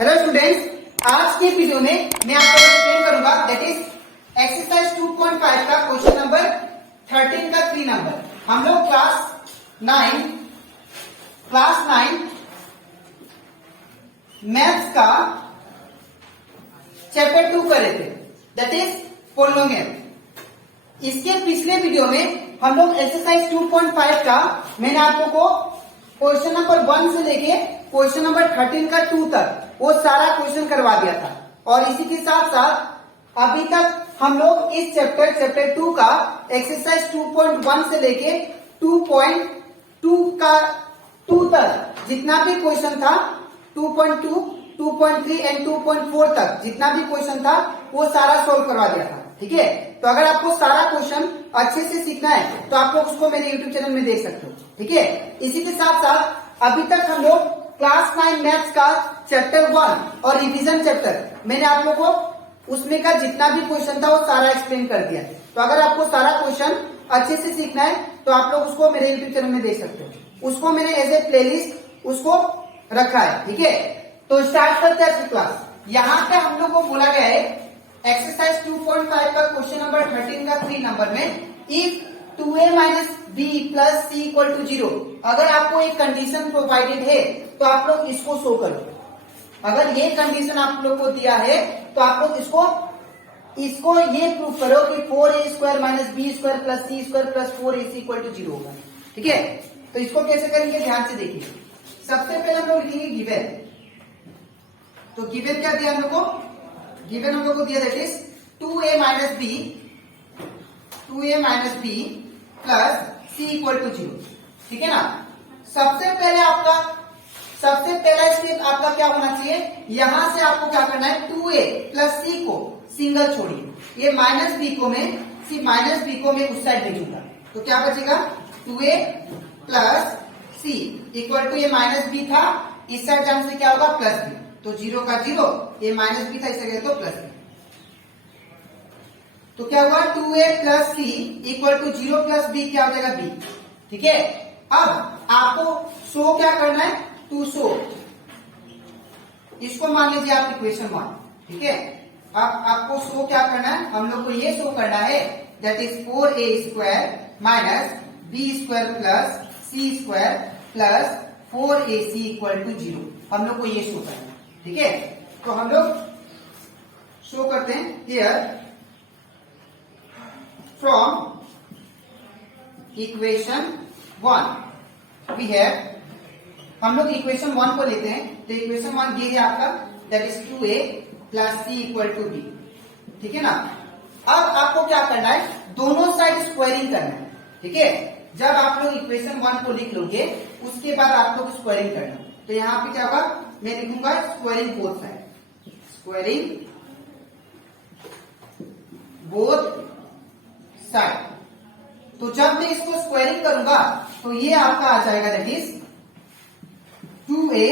Hello students, आज के video में मैं आपको एक्सप्लेन करूंगा दैट इज एक्सरसाइज 2.5 का क्वेश्चन नंबर 13 का 3 नंबर। हम लोग क्लास 9 मैथ्स का चैप्टर 2 कर रहे थे दैट इज पोलिनोमियल। इसके पिछले वीडियो में हम लोग एक्सरसाइज 2.5 का मैंने आप लोगों को क्वेश्चन नंबर 1 से लेके क्वेश्चन नंबर 13 का 2 तक वो सारा क्वेश्चन करवा दिया था। और इसी के साथ साथ अभी तक हम लोग इस चैप्टर 2 का एक्सरसाइज 2.1 से लेके 2.2 का 2 तक जितना भी क्वेश्चन था 2.2, 2.3 एंड 2.4 तक जितना भी क्वेश्चन था वो सारा सोल्व करवा दिया था। ठीक है, तो अगर आपको सारा क्वेश्चन अच्छे से सीखना है तो आप लोग उसको मेरे यूट्यूब चैनल में देख सकते हो। ठीक है, इसी के साथ साथ अभी तक हम लोग क्लास 9 मैथ्स का चैप्टर 1 और रिवीजन चैप्टर मैंने आप लोगों को उसमें का जितना भी क्वेश्चन था वो सारा एक्सप्लेन कर दिया। तो अगर आपको सारा क्वेश्चन अच्छे से सीखना है तो आप लोग उसको मेरे यूट्यूब चैनल में देख सकते हो। उसको मैंने एज ए प्लेलिस्ट उसको रखा है। ठीक है, तो स्टार्ट करते हैं आज क्लास। यहाँ पे हम लोग को बोला गया है एक्सरसाइज 2.5 का क्वेश्चन नंबर 13 का 3 नंबर में if 2a minus b plus c equal to 0, अगर आपको एक कंडीशन प्रोवाइडेड है तो आप लोग इसको शो करो। अगर ये कंडीशन आप लोग को दिया है तो आप लोग इसको ये प्रूव करो कि 4a square minus b square plus C square plus 4ac equal to 0 होगा। ठीक है, तो इसको कैसे करेंगे ध्यान से देखिए। सबसे पहले हम लोग लिखेंगे गिवन। तो गिवन क्या दिया हम लोग को? गिवन हम लोग को दिया that is 2a minus b plus c equal to 0। ठीक है ना। सबसे पहला स्टेप आपका क्या होना चाहिए, यहां से आपको क्या करना है 2a प्लस सी को सिंगल छोड़िए, ये माइनस बी को मैं उस साइड भेजूंगा तो क्या बचेगा 2a plus c equal to ये माइनस बी था, इस साइड जाने से क्या होगा प्लस बी, तो 0 का 0, ये माइनस बी था इस जगह तो प्लस बी, तो क्या हुआ 2a plus c equal to 0 plus b क्या हो जाएगा बी। ठीक है, अब आपको शो क्या करना है टू शो, इसको मान लीजिए आप इक्वेशन 1। ठीक है, अब आपको शो क्या करना है, हम लोग को ये शो करना है that is 4a square minus b square plus C square plus 4ac equal to 0, हम लोग को ये शो करना है। ठीक है, तो हम लोग शो करते हैं here from equation 1 we have, हम लोग इक्वेशन 1 को लेते हैं तो इक्वेशन 1 ये है आपका that is 2a plus c equal to b. ठीक है ना। अब आपको क्या करना है, दोनों साइड स्क्वायरिंग करना है। ठीक है, जब आप लोग इक्वेशन 1 को लिख लोगे उसके बाद आप लोग स्क्वायरिंग करना, तो यहाँ पे क्या होगा मैं लिखूंगा squaring both side, squaring both side. तो जब मैं इसको स्क्वायरिंग करूंगा तो ये आपका आ जाएगा that is 2a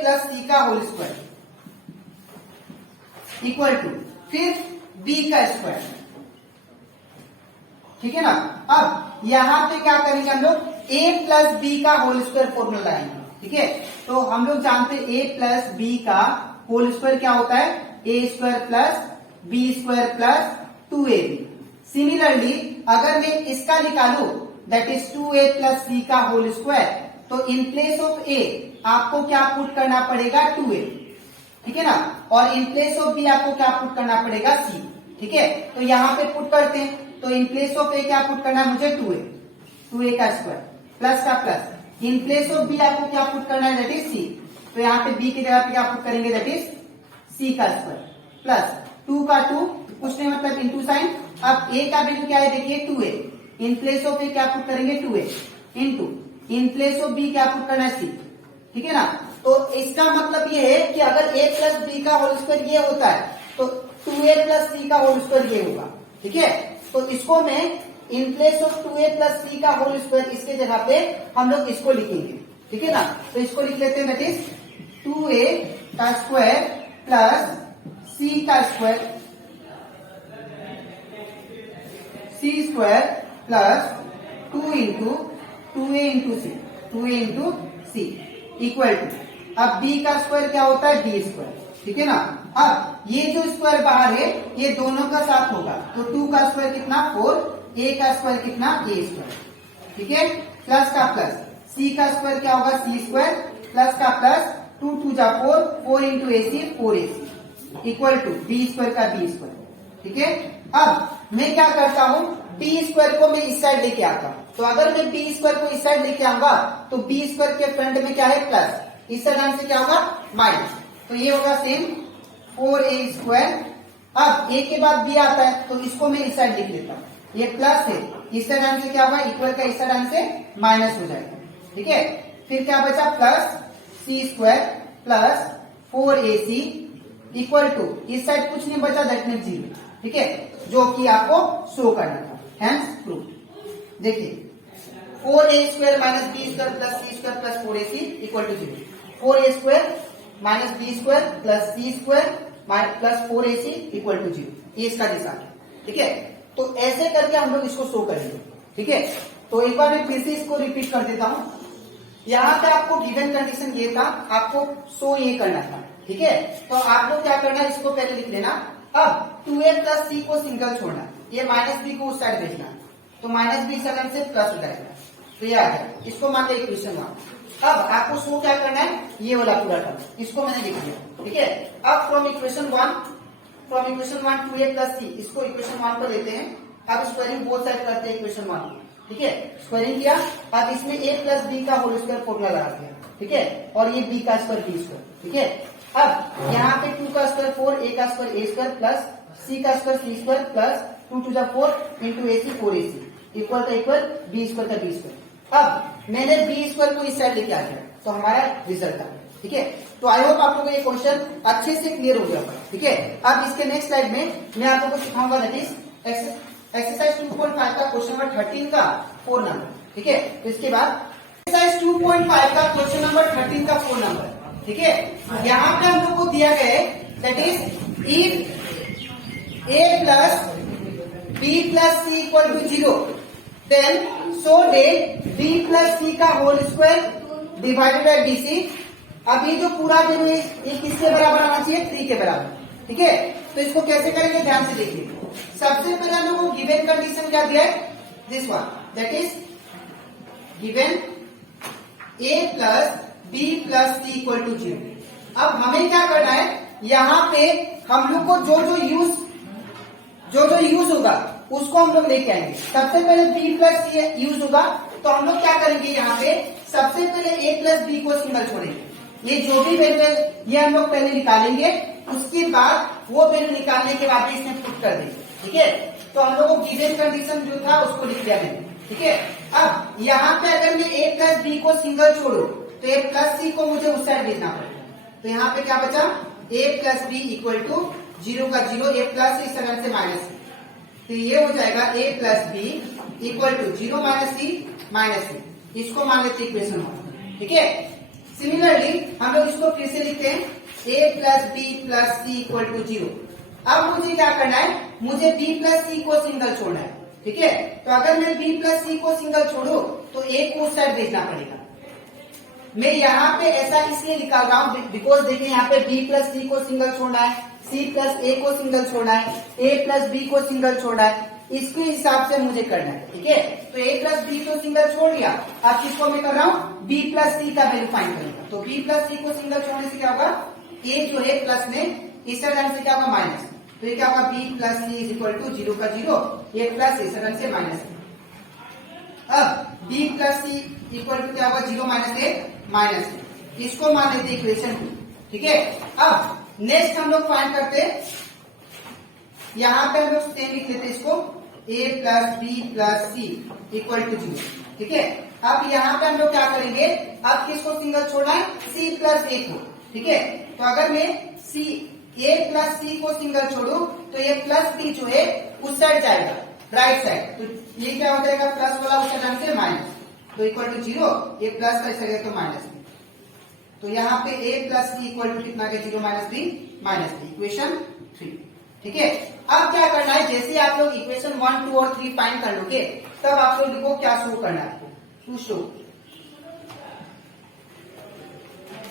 plus C का होल स्क्वायर इक्वल टू फिर b का स्क्वायर। ठीक है ना। अब यहां पे क्या करेंगे हम लोग a प्लस बी का होल स्क्वायर फॉर्मूला लाएंगे। ठीक है, तो हम लोग जानते हैं a प्लस बी का होल स्क्वायर क्या होता है a square plus B square plus 2ab। Similarly अगर मैं इसका निकालू that is 2a plus C का होल स्क्वायर, तो इन प्लेस ऑफ a आपको क्या पुट करना पड़ेगा 2a। ठीक है ना, और इन प्लेस ऑफ b आपको क्या पुट करना पड़ेगा c। ठीक है, तो यहाँ पे पुट करते हैं तो इन प्लेस ऑफ a क्या पुट करना है मुझे 2a का स्क्वायर प्लस का plus, in place of b आपको क्या पुट करना है दैट इज c, तो यहाँ पे b की जगह पे क्या पुट करेंगे दैट इज c का स्क्वायर प्लस 2 का 2 कुछ नहीं मतलब इंटू साइन। अब a का वैल्यू क्या है देखिए 2a, in place of a क्या पुट करेंगे 2a into in place of b क्या पुट करना है c। ठीक है ना, तो इसका मतलब ये है कि अगर a प्लस b का होल स्क्वायर ये होता है तो 2a प्लस c का होल स्क्वायर ये होगा। ठीक है, तो इसको मैं इन place of 2a plus c का होल स्क्वायर इसके जगह पे हम लोग इसको लिखेंगे। ठीक है ना, तो इसको लिख लेते हैं दैट इज 2a का स्क्वायर प्लस c का square c square plus 2 into 2a into c equal to अब बी का स्क्वायर क्या होता है, बी स्क्वायर, ठीक है ना। अब ये जो स्क्वायर बाहर है ये दोनों का साथ होगा, तो 2 का स्क्वायर कितना 4, ए का स्क्वायर कितना ए स्क्वायर, ठीक है। प्लस का प्लस, सी का स्क्वायर क्या होगा सी स्क्वायर, प्लस का प्लस 2 2 जा 4, 4 into a c 4 a c equal to b square का बी स्क्वायर, ठीक है। अब मैं क्या करता हूं, बी स्क्वायर को मैं इस साइड लेके आता हूं, तो अगर मैं बी स्क्वायर को इस साइड लेके आऊंगा तो बी स्क्वायर के फ्रंट में क्या है प्लस, इस साइड आने से क्या होगा माइनस, तो ये होगा सेम 4a स्क्वायर। अब a के बाद b आता है तो इसको मैं इस साइड लिख लेता हूँ, ये प्लस है, इस साइड आने से क्या होगा इक्वल का इस साइड आने से माइनस हो जाएगा, ठीक है। फिर क्या बचा plus c square plus 4ac equal to इस साइड कुछ नहीं बचा दैट मीन 0, ठीक है, जो कि आपको शो करना था, हेंस प्रूफ। देखिए 4a square minus b square plus C square plus 4ac equal to 0, 4a square minus b square plus C square plus 4ac equal to 0, ये इसका निशान है, ठीक है। तो ऐसे करके हम लोग इसको शो करेंगे, ठीक है। तो एक बार मैं फिर से इसको रिपीट कर देता हूं, यहाँ पे आपको गिवन कंडीशन ये था, आपको शो ये करना था, ठीक है। तो आप लोग क्या करना है, इसको पहले लिख लेना। अब 2a प्लस सी को सिंगल छोड़ना, ये माइनस बी को उस साइड भेजना, तो माइनस बी सेकंड से प्लस हो जाएगा, तो ये आ गया, इसको मान लो इक्वेशन 1। अब आपको शो क्या करना है, ये वाला पूरा टर्म, इसको मैंने लिख दिया, ठीक है। अब फ्रॉम इक्वेशन 1 2a प्लस सी, इसको इक्वेशन 1 पर लेते हैं। अब स्क्वायरिंग बोथ साइड करते हैं इक्वेशन 1, ठीक है, स्क्वायरिंग किया। अब इसमें a प्लस बी का होल स्क्वायर फॉर्मूला लगा दिया, ठीक है, और ये b का स्क्वायर b स्क्वायर, ठीक है। अब यहाँ पे 2 का स्क्वायर 4, a का square a square plus c का स्क्वायर c स्क्वायर प्लस 2 2 जा 4 इंटू ac 4ac इक्वल का इक्वल b स्क्वायर का b स्क्वायर। अब मैंने बी स्क्वायर को इस साइड लेके आ गया, तो हमारा रिजल्ट आ गया, ठीक है। तो आई होप आप लोगों को ये क्वेश्चन अच्छे से क्लियर हो गया, ठीक है। अब इसके नेक्स्ट स्लाइड में मैं आप लोगों को सिखाऊंगा दैट इज एक्सरसाइज 2.5 का क्वेश्चन नंबर 13 का 4 नंबर, ठीक है। तो इसके बाद एक्सरसाइज 2.5 का क्वेश्चन नंबर 13 का 4 नंबर, ठीक है। यहाँ पे हम लोग को दिया गया है that is if a plus b plus c equal to 0 then so that b plus c का whole square divided by bc। अब ये जो पूरा वैल्यू है ये किसके बराबर आना चाहिए, 3 के बराबर, ठीक है। तो इसको कैसे करेंगे ध्यान से देखिए। सबसे पहले हम लोग को गिवन कंडीशन क्या दिया है, this one that is given a plus b plus c equal to 0। अब हमें क्या करना है, यहाँ पे हम लोग को जो जो यूज होगा उसको हम लोग लेके आएंगे। सबसे पहले b प्लस सी यूज होगा, तो हम लोग क्या करेंगे, यहाँ पे सबसे पहले a प्लस बी को सिंगल छोड़ेंगे, ये जो भी वैल्यू है ये हम लोग पहले निकालेंगे, उसके बाद वो वैल्यू निकालने के बाद इसमें पुट कर देंगे, ठीक है। तो हम लोग को गिवन कंडीशन जो था उसको लिख दिया मैंने, ठीक है। अब यहाँ पे अगर मैं a प्लस बी को सिंगल छोड़ू तो a प्लस सी को मुझे उस साइड भेजना पड़ेगा, तो यहाँ पे क्या बचा a plus B equal to 0 का 0, a प्लस इस तरह से माइनस, तो ये हो जाएगा a plus B equal to 0 minus C, इसको मान लेते इक्वेशन 1, ठीक है। सिमिलरली हम लोग इसको फिर से लिखते हैं a plus B plus c equal to 0। अब मुझे क्या करना है, मुझे b प्लस सी को सिंगल छोड़ना है, ठीक है। तो अगर मैं b प्लस सी को सिंगल छोड़ू तो a को उस साइड भेजना पड़ेगा। मैं यहाँ पे ऐसा इसलिए निकाल रहा हूँ बिकॉज देखिए यहाँ पे b प्लस सी को सिंगल छोड़ना है, c प्लस a को सिंगल छोड़ना है, a प्लस b को सिंगल छोड़ना है, इसके हिसाब से मुझे करना है, ठीक है। तो a प्लस बी को सिंगल छोड़ दिया, अब किसको मैं कर रहा हूँ b प्लस सी का वैल्यू फाइंड करेगा। तो b प्लस सी को सिंगल छोड़ने से क्या होगा, a जो है प्लस में इस रंग से क्या होगा माइनस, तो ये क्या होगा b plus c is equal to 0 का 0, ये प्लस इस रंग से माइनस। अब b plus c equal to क्या होगा 0 माइनस a माइनस, इसको मान लेते इक्वेशन 2, ठीक है। अब नेक्स्ट हम लोग फाइंड करते हैं, यहाँ पे हम लोग सेम लिख लेते हैं इसको a plus B plus c equal to 0, ठीक है। अब यहाँ पे हम लोग क्या करेंगे, अब किसको सिंगल छोड़ना है, c प्लस a को, ठीक है। तो अगर मैं a प्लस सी को सिंगल छोड़ू तो ये प्लस b जो है उस साइड जाएगा राइट साइड, तो ये क्या हो जाएगा प्लस वाला उस साइड से माइनस, तो इक्वल टू 0, ये प्लस का इस तो माइनस, तो यहाँ पे a plus c equal to कितना है 0 माइनस बी, इक्वेशन 3, ठीक है। अब क्या करना है, जैसे आप लोग इक्वेशन 1, 2 और 3 फाइंड कर लोगे तब आप लोग लिखो क्या शो करना है आपको, टू शो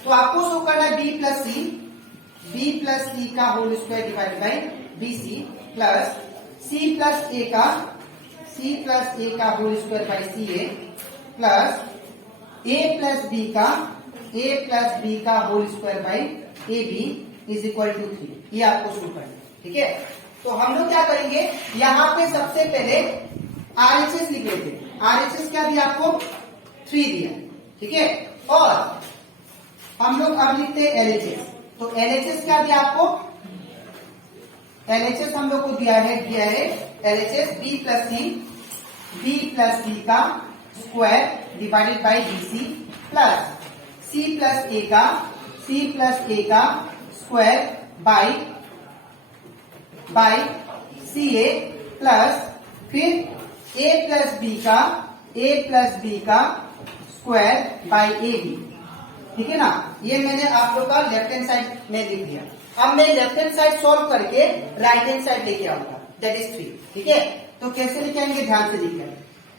तो आपको शो करना है बी प्लस सी का whole square divide by B C plus C plus A का whole square by C A plus A plus B का whole square by A B is equal to 3। ये आपको show करना है, ठीक है। तो हम लोग क्या करेंगे, यहाँ पे सबसे पहले RHS लिख लेते हैं। RHS क्या दिया आपको, 3 दिया, ठीक है। और हम लोग अब लिखते हैं LHS। तो LHS क्या दिया आपको, LHS हम लोग को दिया है LHS बी प्लस सी का square divided by B C plus C plus A का square by C A plus फिर ए प्लस बी का स्क्वायर बाई ए बी, ठीक है ना। ये मैंने आप लोग का लेफ्ट हैंड साइड में लिख दिया। अब मैं लेफ्ट हैंड साइड सॉल्व करके राइट हैंड साइड लेके आऊंगा, दैट इज 3, ठीक है। तो कैसे लिखे आएंगे, ध्यान से लिखेंगे।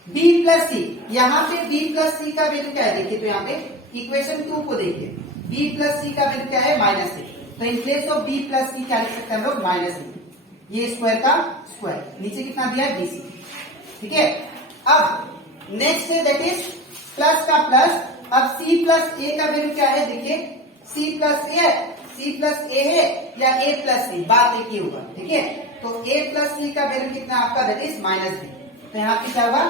बी प्लस सी, यहाँ पे बी प्लस सी का वैल्यू क्या है देखिए, तो यहाँ पे इक्वेशन 2 को देखिए, बी प्लस सी का वैल्यू क्या है -6। तो in place of B plus C क्या लिख सकते हैं हम लोग, -6। ये स्क्वायर का स्क्वायर, नीचे कितना दिया है, BC, ठीक है। अब नेक्स्ट है दैट इज प्लस का प्लस। अब C प्लस ए का वैल्यू क्या है देखिए, C प्लस ए है या A प्लस सी, बात एक ही होगा, ठीक है। तो A प्लस सी का वैल्यू कितना आपका, दैट इज -B। तो यहाँ पे क्या होगा,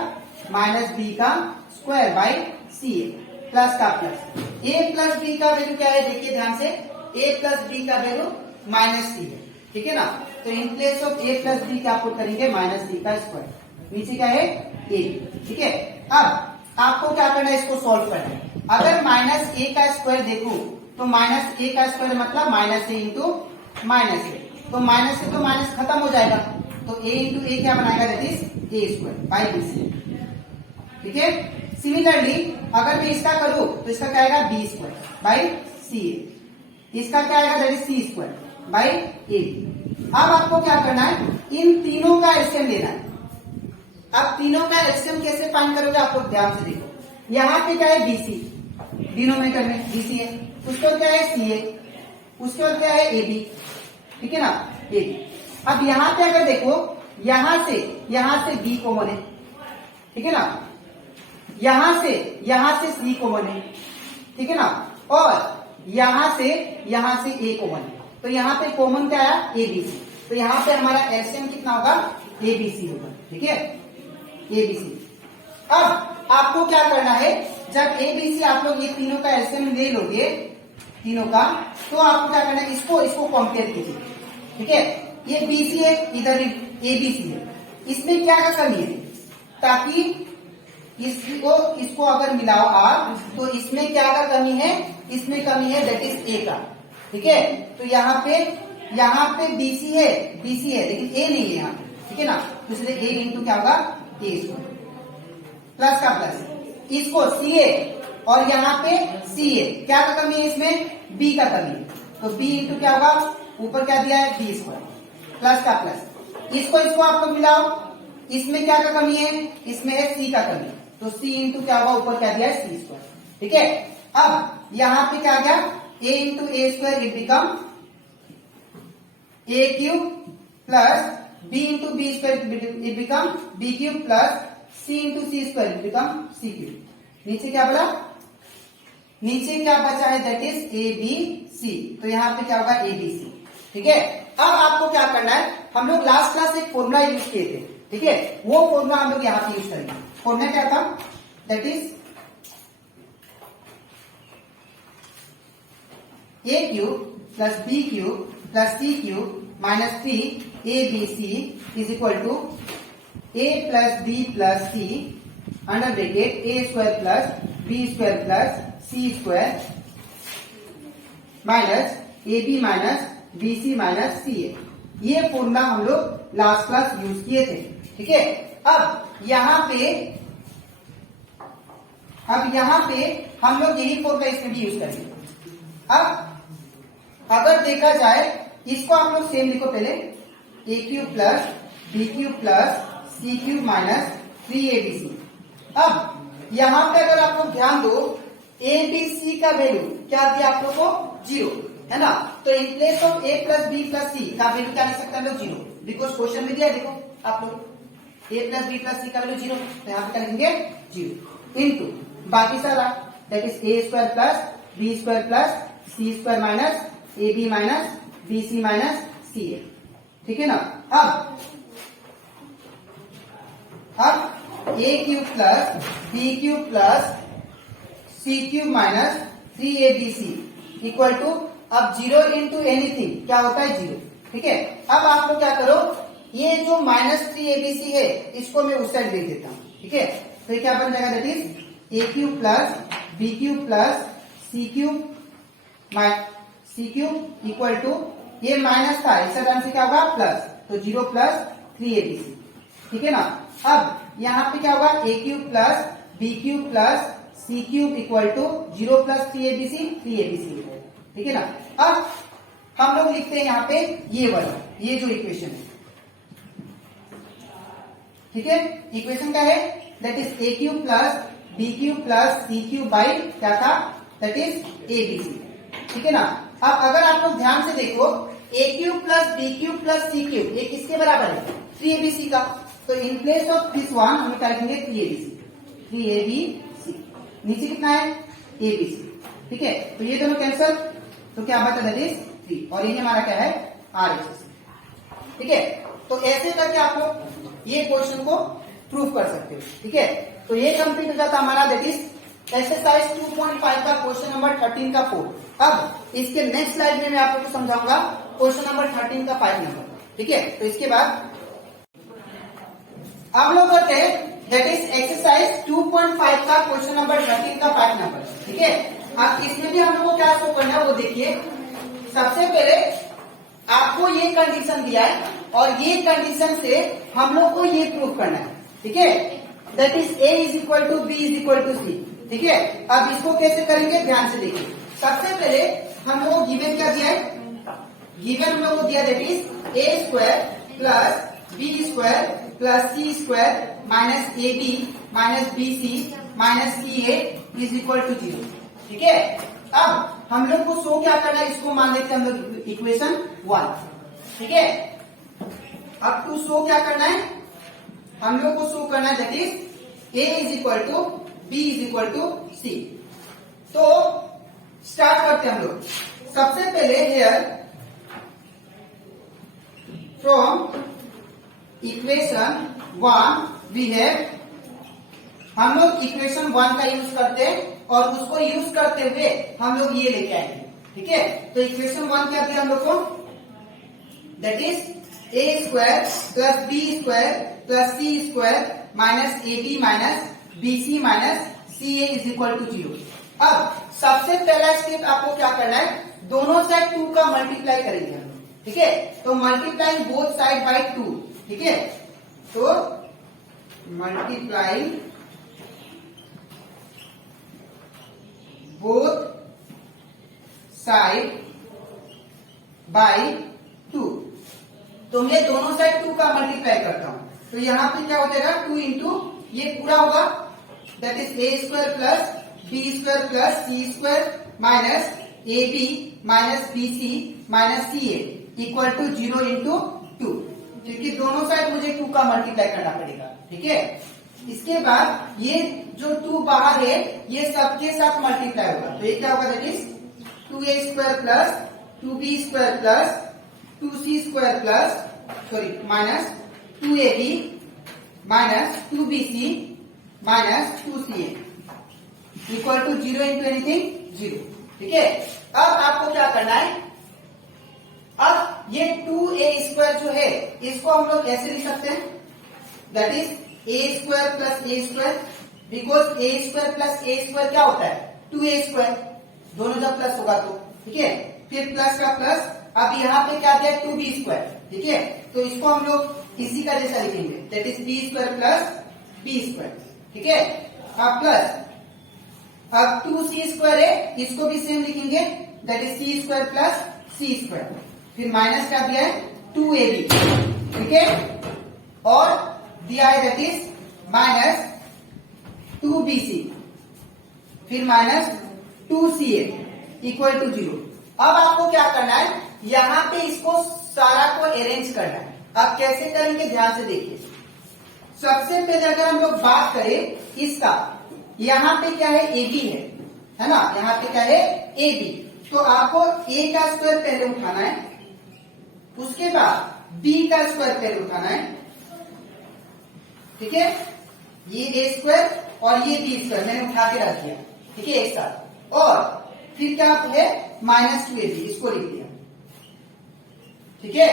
-B का square by C A plus का प्लस। A प्लस B का वैल्यू क्या है देखिए ध्यान से, A प्लस B का वैल्यू -C है, ठीक है ना। तो in place of A plus B क्या पुट करेंगे, -C का स्क्वायर, नीचे क्या है A, ठीक है। अब आपको क्या करना है, इसको सॉल्व करना है। अगर -A का स्क्वायर देखूं तो -A का स्क्वायर मतलब -A इंटू -A, तो माइनस से तो माइनस खत्म हो जाएगा, तो A इंटू ए क्या बनाएगा, that is A square by B c, ठीक है। सिमिलरली अगर मैं इसका करूं तो इसका क्या आएगा, B square by C A, इसका क्या आएगा, that is C square by A. अब आपको क्या करना है, इन तीनों का एलसीएम लेना है। अब तीनों का एलसीएम कैसे फाइंड करोगे, आप लोग ध्यान से देखो। यहाँ पे क्या है, BC, डिनोमिनेटर में BC है, उसके बाद क्या है CA, उसके बाद क्या है AB, ठीक है ना, AB। अब यहाँ पे अगर देखो, यहां से B कॉमन है, ठीक है ना, यहां से C कॉमन है, ठीक है ना, और यहां से A कॉमन है। तो यहाँ पे कॉमन क्या आया, ABC। तो यहाँ पे हमारा एलसीएम कितना होगा, ABC होगा, ठीक है, ABC। अब आपको क्या करना है, जब ABC आप लोग ये तीनों का एलसीएम ले लोगे तीनों का, तो आपको क्या करना है, इसको कंपेयर कीजिए, ठीक है। ये BC है, इधर ABC है, इसमें क्या कमी है, ताकि इसको अगर मिलाओ आप तो इसमें क्या का कमी है, इसमें कमी है दैट इज A का, ठीक है। तो यहाँ पे BC है लेकिन A नहीं है यहाँ पे, ठीक है ना, तो इसलिए A इंटू क्या होगा, A स्क्वायर प्लस का प्लस, इसको CA और यहाँ पे CA, क्या का कमी है, इसमें B का कमी है, तो B इंटू क्या होगा, ऊपर क्या दिया है, B स्क्वायर प्लस का प्लस, इसको आप लोग मिलाओ, इसमें क्या का कमी है, इसमें है C का कमी, तो C इंटू क्या होगा, ऊपर क्या दिया है, C स्क्वायर, ठीक है। अब यहाँ पे क्या आ गया, A into A square, it become A cube plus B into B square, it become B cube plus C into C square, it become C cube. नीचे क्या बोला, नीचे क्या बचा है, दैट इज ABC। तो यहाँ पे क्या होगा, ABC, ठीक है। अब आपको क्या करना है, हम लोग लास्ट क्लास एक फॉर्मूला यूज किए थे, ठीक है, वो फॉर्मूला हम लोग यहाँ पे यूज करेंगे। फॉर्मूला क्या था, that is A cube plus B cube plus C cube minus 3ABC is equal to A plus B plus C under bracket A square plus B square plus C square minus AB minus BC minus CA। ये formula हम लोग last class use किए थे, ठीक है। अब यहाँ पे हम लोग यही फॉर्मूला इसमें भी यूज करेंगे। अब अगर देखा जाए, इसको आप लोग सेम लिखो पहले, A cube plus B cube plus C cube minus 3ABC। अब यहाँ पे अगर आप लोग ध्यान दो, ए बी सी का वैल्यू क्या दिया आप लोग को 0 है ना। तो in place of A plus B plus C का वैल्यू क्या लिख सकते हैं हम लोग 0, बिकॉज क्वेश्चन में दिया है देखो आप लोग ए प्लस बी प्लस सी का वैल्यू 0, तो यहाँ पे क्या लिखेंगे 0 इंटू बाकी सारा that is A square plus B square plus C square minus A B minus B C minus C A, ठीक है ना। अब A cube plus B cube plus C cube minus 3abc equal to, अब 0 into anything क्या होता है 0, ठीक है। अब आप लोग क्या करो, ये जो माइनस 3abc है इसको मैं उस साइड दे देता हूं, ठीक है। तो ये क्या बन जाएगा that is a cube plus B cube plus C cube equal to, ये माइनस था इस टर्म से क्या होगा प्लस, तो 0 प्लस 3abc, ठीक है ना। अब यहाँ पे क्या होगा A cube plus B cube plus C cube equal to 0 plus 3abc, ठीक है ना। अब हम लोग लिखते हैं यहाँ पे ये वाला, ये जो इक्वेशन है, ठीक है। इक्वेशन क्या है that is a cube plus B cube plus C cube by क्या था दैट इज एबीसी, ठीक है ना। अब अगर आप लोग ध्यान से देखो A cube plus B cube plus C cube ये किसके बराबर है 3abc का, तो in place of this one हम क्या लिखेंगे 3abc, नीचे कितना है abc, ठीक है। तो ये दोनों कैंसल, तो क्या बचा दैट इज 3, और ये हमारा क्या है RHS, ठीक है। तो ऐसे करके आप लोग ये क्वेश्चन को प्रूव कर सकते हो, ठीक है। तो ये कंप्लीट हो जाता हमारा दैट इज एक्सरसाइज 2.5 का क्वेश्चन नंबर 13 का 4। अब इसके नेक्स्ट स्लाइड में मैं आप लोग को समझाऊंगा क्वेश्चन नंबर 13 का 5 नंबर, ठीक है। तो इसके बाद आप लोग करते हैं दैट इज एक्सरसाइज 2.5 का क्वेश्चन नंबर 13 का 5 नंबर, ठीक है। अब इसमें भी हम लोग को क्या शो करना है वो देखिए। सबसे पहले आपको ये कंडीशन दिया है और ये कंडीशन से हम लोग को ये प्रूव करना है, ठीक है। That is A is equal to B is equal to C, ठीक है। अब इसको कैसे करेंगे ध्यान से देखिए। सबसे पहले हम लोग को गिवन क्या दिया है, गिवन हम लोग को दिया that is A square plus B square plus C square minus A B minus B C minus C a is equal to 0, ठीक है। अब हम लोग को शो क्या करना है, इसको मान लेते हैं हम लोग इक्वेशन 1, ठीक है। अब टू शो क्या करना है, हम लोग को शो करना है that is A is equal to B is equal to C. तो स्टार्ट करते हैं हम लोग। सबसे पहले here from equation 1 we have, हम लोग इक्वेशन 1 का यूज करते हैं और उसको यूज करते हुए हम लोग ये लेके आएंगे, ठीक है। तो इक्वेशन 1 क्या दिया हम लोग को that is A square plus B square plus C square minus A B minus B C minus C a is equal to 0। अब सबसे पहला स्टेप आपको क्या करना है, दोनों साइड 2 का मल्टीप्लाई करेंगे हम, ठीक है। तो मल्टीप्लाइंग बोथ साइड बाय 2, ठीक है। तो मल्टीप्लाइंग बोथ साइड बाय 2, तो मैं दोनों साइड 2 का मल्टीप्लाई करता हूं, तो यहां पे क्या हो जाएगा 2 इंटू ये पूरा होगा that is A square plus B square plus C square minus A B minus B C minus C a equal to 0 into 2, क्योंकि दोनों साइड मुझे 2 का मल्टीप्लाई करना पड़ेगा, ठीक है। इसके बाद ये जो 2 बाहर है ये सबके साथ मल्टीप्लाई होगा, तो ये क्या होगा that is 2a square plus 2b square plus 2c square plus minus 2ab minus 2bc minus 2ca equal to 0 into anything 0, ठीक है। अब आपको क्या करना है, अब ये 2a स्क्वायर जो है इसको हम लोग ऐसे लिख सकते हैं that is A square plus A square, because A square plus A square क्या होता है 2a स्क्वायर, दोनों जब प्लस होगा तो, ठीक है। फिर प्लस का प्लस, अब यहाँ पे क्या दिया 2b स्क्वायर, ठीक है। तो इसको हम लोग इसी का जैसा लिखेंगे that is b square plus b square, ठीक है। अब प्लस, अब 2c स्क्वायर है इसको भी सेम लिखेंगे that is c square plus c square, फिर माइनस क्या दिया है 2ab, ठीक है। और दिया है दैट इज माइनस 2bc, फिर माइनस 2CA इक्वल टू 0। अब आपको क्या करना है, यहाँ पे इसको सारा को अरेंज करना है। अब कैसे करेंगे ध्यान से देखिए। सबसे पहले अगर हम लोग बात करें इसका, यहाँ पे क्या है, AB है ना, यहाँ पे क्या है AB। तो आपको A का स्क्वायर पहले उठाना है, उसके बाद B का स्क्वायर पहले उठाना है, ठीक है। ये A स्क्वायर और ये B स्क्वायर मैंने उठा के रख दिया, ठीक है, एक साथ। और फिर क्या है, -2AB, इसको लिख दिया, ठीक है।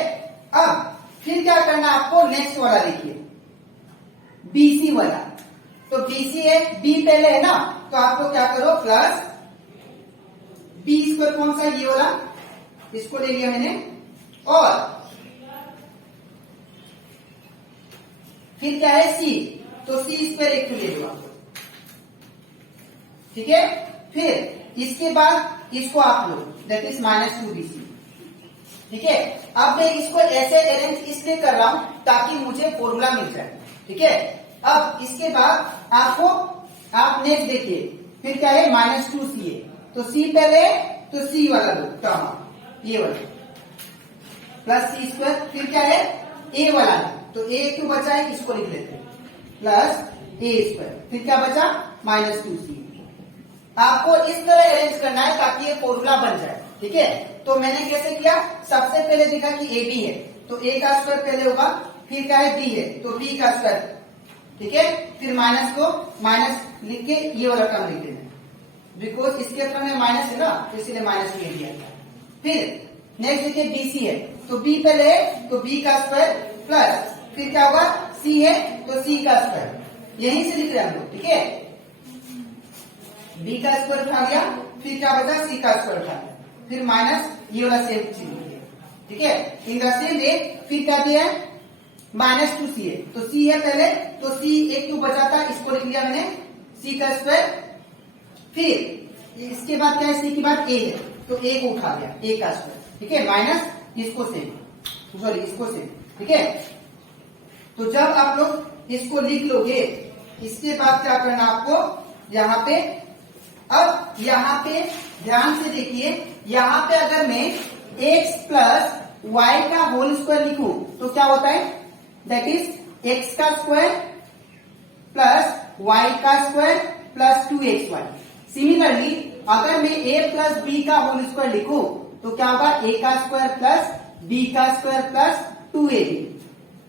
अब फिर क्या करना आपको, नेक्स्ट वाला देखिए, BC वाला। तो BC है, B पहले है ना, तो आपको क्या करो, प्लस B स्क्वायर कौन सा, ये वाला, इसको ले लिया मैंने। और फिर क्या है C, तो C स्क्वायर एक ले लो आप, ठीक है। फिर इसके बाद इसको आप लो, दैट इज -2BC, ठीक है। अब मैं इसको ऐसे अरेंज इसलिए कर रहा हूं ताकि मुझे फॉर्मूला मिल जाए, ठीक है। अब इसके बाद आपको, आप नेक्स्ट देखिए, फिर क्या है, -2CA। तो C पहले, तो C वाला लो टर्म, ये वाला, प्लस C स्क्वायर। फिर क्या है, A वाला, तो A क्यों बचा है, इसको लिख लेते हैं, प्लस A स्क्वायर। फिर क्या बचा, -2C। आपको इस तरह अरेंज करना है ताकि ये फॉर्मूला बन जाए, ठीक है। तो मैंने कैसे किया, सबसे पहले देखा कि AB है, तो A का स्क्वायर पहले होगा, फिर क्या है, B है, तो B का स्क्वायर, ठीक है। फिर माइनस को माइनस लिख के ये वाला टर्म लिख देना, बिकॉज इसके टर्म में माइनस है ना, इसलिए माइनस ले लिया। फिर नेक्स्ट देखिए BC है, तो B पहले है, तो B का स्क्वायर प्लस, फिर क्या होगा, C है, तो C का स्क्वायर, यहीं से लिख रहे हैं हम लोग, ठीक है। B का स्क्वायर उठा लिया, फिर क्या बचा, C का स्क्वायर उठा लिया, फिर माइनस ये वाला सेम चीज, ठीक है। इन द सेम वे फिर क्या दिया है, -2C है, तो C है पहले, तो C एक क्यों बचा था, इसको लिख लिया मैंने, C का स्क्वायर। फिर इसके बाद क्या है, C के बाद A है, तो A को उठा लिया, A का स्क्वायर, ठीक है, माइनस इसको सेम, सॉरी इसको सेम, ठीक है। तो जब आप लोग इसको लिख लोगे, इसके बाद क्या करना आपको, यहाँ पे, अब यहाँ पे ध्यान से देखिए, यहाँ पे अगर मैं x प्लस y का होल स्क्वायर लिखूं तो क्या होता है, दैट इज x का स्क्वायर प्लस y का स्क्वायर प्लस 2xy। सिमिलरली अगर मैं a प्लस b का होल स्क्वायर लिखूं तो क्या होगा, a का स्क्वायर प्लस b का स्क्वायर प्लस 2ab,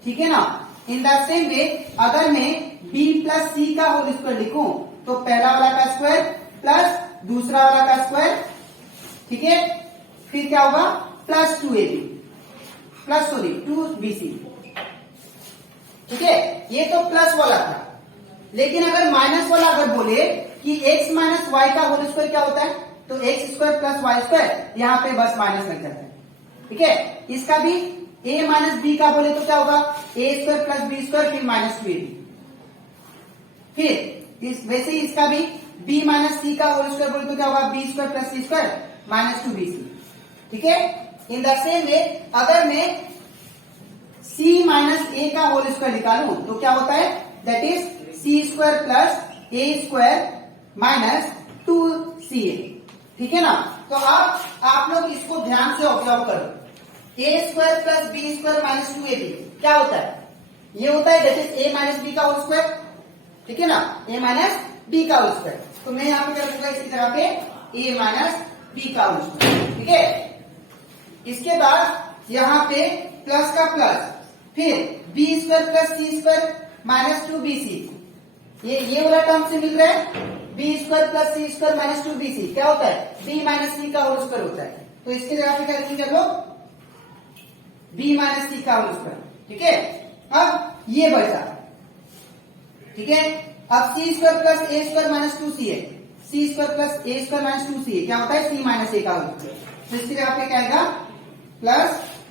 ठीक है ना। इन द सेम वे अगर मैं b प्लस c का होल स्क्वायर लिखूं तो पहला वाला का स्क्वायर प्लस दूसरा वाला का स्क्वायर, ठीक है। फिर क्या होगा, प्लस 2ab, प्लस 2bc, ठीक है। ये तो प्लस वाला था, लेकिन अगर माइनस वाला अगर बोले कि x माइनस वाई का होल स्क्वायर क्या होता है, तो x square plus y square, यहाँ पे बस माइनस लग जाता है, ठीक है। इसका भी a माइनस b का बोले तो क्या होगा, a square plus b square, फिर -2ab। फिर वैसे ही इसका भी b माइनस c का होल स्क्वायर बोले तो क्या होगा, b square plus c square -2bc, ठीक है। इन द सेम वे अगर मैं c माइनस a का होल स्क्वायर निकालूं तो क्या होता है, that is c square plus a square minus 2ca, ठीक है ना। तो अब आप लोग इसको ध्यान से ऑब्जर्व करो, a square plus b square minus 2ab क्या होता है, ये होता है that is a minus b का होल स्क्वायर, ठीक है ना, a माइनस b का होल स्क्वायर। तो मैं यहाँ पे कर दूंगा इसी तरह पे a माइनस b का होल स्क्वायर, ठीक है। इसके बाद यहाँ पे प्लस का प्लस, फिर b square plus c square minus 2bc, ये वाला टर्म से मिल रहा है, b square plus c square minus 2bc क्या होता है, b माइनस c का होल स्क्वायर होता है। तो इसके जगह पे क्या कर लो, b माइनस c का होल स्क्वायर, ठीक है। अब ये बचा, ठीक है। अब c square plus a square minus 2c है, c square plus a square minus 2c क्या होता है, c माइनस a का होल स्क्वायर। तो इसके जगह पे क्या आएगा, प्लस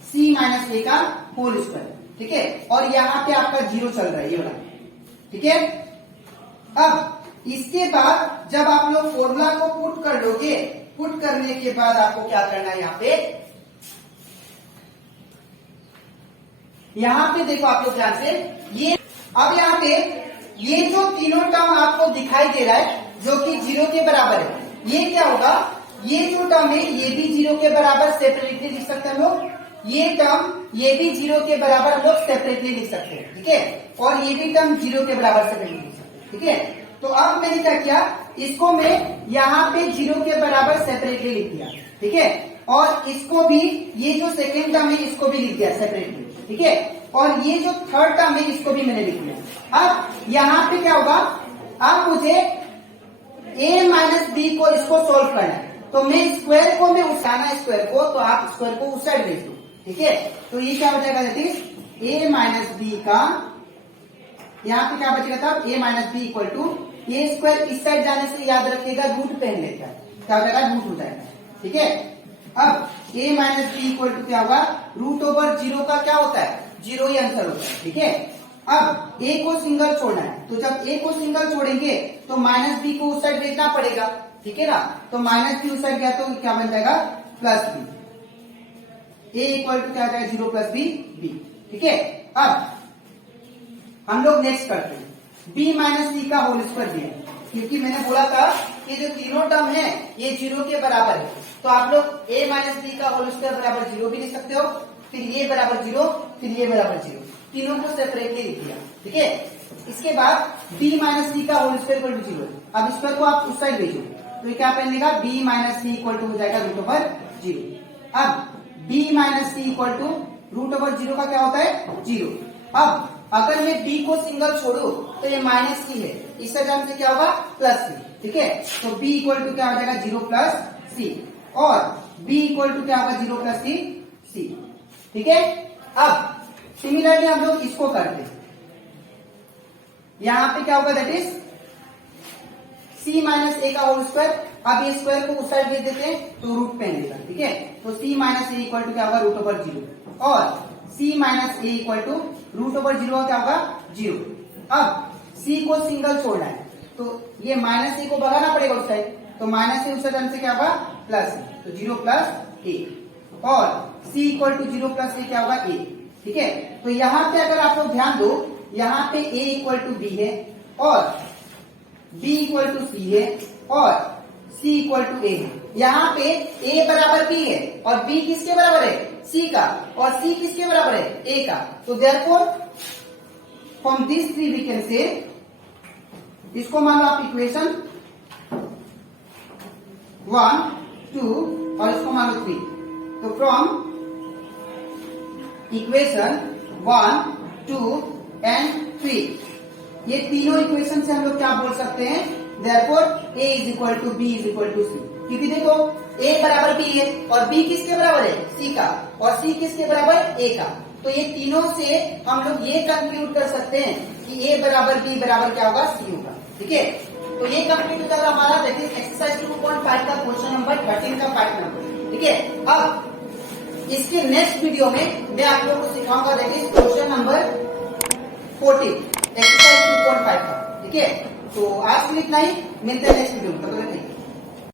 c माइनस a का होल स्क्वायर, ठीक है। और यहाँ पे आपका 0 चल रहा है, ये वाला, ठीक है। अब इसके बाद जब आप लोग फॉर्मूला को पुट कर लोगे, पुट करने के बाद आपको क्या करना है, यहाँ पे देखो आप लोग ध्यान से, ये अब यहाँ पे ये जो तीनों टर्म आपको दिखाई दे रहा है जो कि 0 के बराबर है, ये क्या होगा, ये जो टर्म है ये भी 0 के बराबर सेपरेटली लिख सकते हैं हम लोग, ये टर्म ये भी 0 के बराबर हम लोग सेपरेटली लिख सकते हैं, ठीक है, और ये भी टर्म 0 के बराबर सेपरेटली लिख सकते हैं, ठीक है। तो अब मैंने क्या किया, इसको मैं यहाँ पे 0 के बराबर सेपरेटली लिख दिया, ठीक है, और इसको भी, ये जो सेकेंड टर्म है इसको भी लिख दिया सेपरेटली, ठीक है, और ये जो थर्ड टर्म है इसको भी मैंने लिख दिया। अब यहाँ पे क्या होगा, अब मुझे a माइनस बी को इसको सोल्व करना है, तो मैं स्क्वायर को मैं उठाना स्क्वायर को, तो आप स्क्वायर को उस साइड भेज दो, ठीक है। तो ये क्या हो जाएगा, that is a minus b का, यहाँ पे क्या बचेगा था, a minus b equal to a square, इस साइड जाने से याद रखिएगा रूट पहन लेता है, क्या हो जाएगा, रूट हो जाएगा, ठीक है। अब a minus b equal to क्या होगा, रूट ओवर 0 का क्या होता है, 0 ही आंसर होता है, ठीक है। अब a को सिंगल छोड़ना है, तो जब a को सिंगल छोड़ेंगे तो माइनस बी को उस साइड भेजना पड़ेगा, ठीक है ना, तो माइनस बी उस साइड गया तो क्या बन जाएगा, plus b, a equal to क्या आ जाएगा, 0 प्लस बी, बी, ठीक है। अब हम लोग नेक्स्ट करते हैं, b माइनस सी का होल स्क्वायर दिया, क्योंकि मैंने बोला था कि जो तीनों टर्म है ये 0 के बराबर है, तो आप लोग a माइनस सी का होल स्क्वायर बराबर 0 भी लिख सकते हो, फिर ये बराबर 0, फिर ये बराबर 0, तीनों को सेपरेटली लिख दिया, ठीक है। इसके बाद b माइनस सी का होल स्क्वायर इक्वल टू 0, अब स्क्वायर को आप उस साइड भेजो, तो क्या पहनेगा, b minus c equal to हो जाएगा रूट ओवर 0। अब b minus c equal to root over 0 का क्या होता है, 0। अब अगर मैं b को सिंगल छोड़ू तो ये माइनस सी है, इस टर्म से क्या होगा, प्लस सी, ठीक है। तो b इक्वल टू क्या हो जाएगा, 0 प्लस सी, और b इक्वल टू क्या होगा, 0 प्लस सी, ठीक है। अब सिमिलरली हम लोग इसको करते हैं, यहां पे क्या होगा, दैट इज c माइनस ए का होल स्क्वायर, अब ये स्क्वायर को उस साइड भेज देते हैं तो रूट पे आएगा, ठीक है। तो c minus a equal to क्या होगा, रूट ओवर 0, और c minus a equal to root over 0 क्या होगा, 0। अब c को सिंगल छोड़ना है, तो ये माइनस ए को भगाना पड़ेगा उस साइड, तो माइनस ए उस साइड से क्या होगा, प्लस, तो 0 प्लस ए, और c इक्वल टू 0 प्लस ए क्या होगा, ए, ठीक है। तो यहाँ पे अगर आप लोग ध्यान दो, यहाँ पे a इक्वल टू बी है, और b इक्वल टू सी है, और c इक्वल टू ए है। यहाँ पे a बराबर b है, और b किसके बराबर है, c का, और c किसके बराबर है, a का। तो therefore from this three we can say, इसको मान लो आप इक्वेशन 1, 2 और इसको मान लो 3। तो फ्रॉम इक्वेशन 1, 2 एंड 3, ये तीनों इक्वेशन से हम लोग क्या बोल सकते हैं, therefore a is equal to b is equal to c, क्योंकि देखो a बराबर b है, और b किसके बराबर है, c का, और c किसके बराबर, a का। तो ये तीनों से हम लोग ये कंक्लूड कर सकते हैं कि a बराबर b बराबर क्या होगा, c होगा, ठीक है। तो ये कंप्लीट हो जाएगा हमारा, दैट इज एक्सरसाइज 2.5 का क्वेश्चन नंबर 13 का पार्ट नंबर, ठीक है। अब इसके नेक्स्ट वीडियो में मैं आप लोगों को सिखाऊंगा, that is question number 14 exercise 2.5 का, ठीक है। तो आज के लिए इतना ही, मिलते हैं नेक्स्ट वीडियो में, तब तक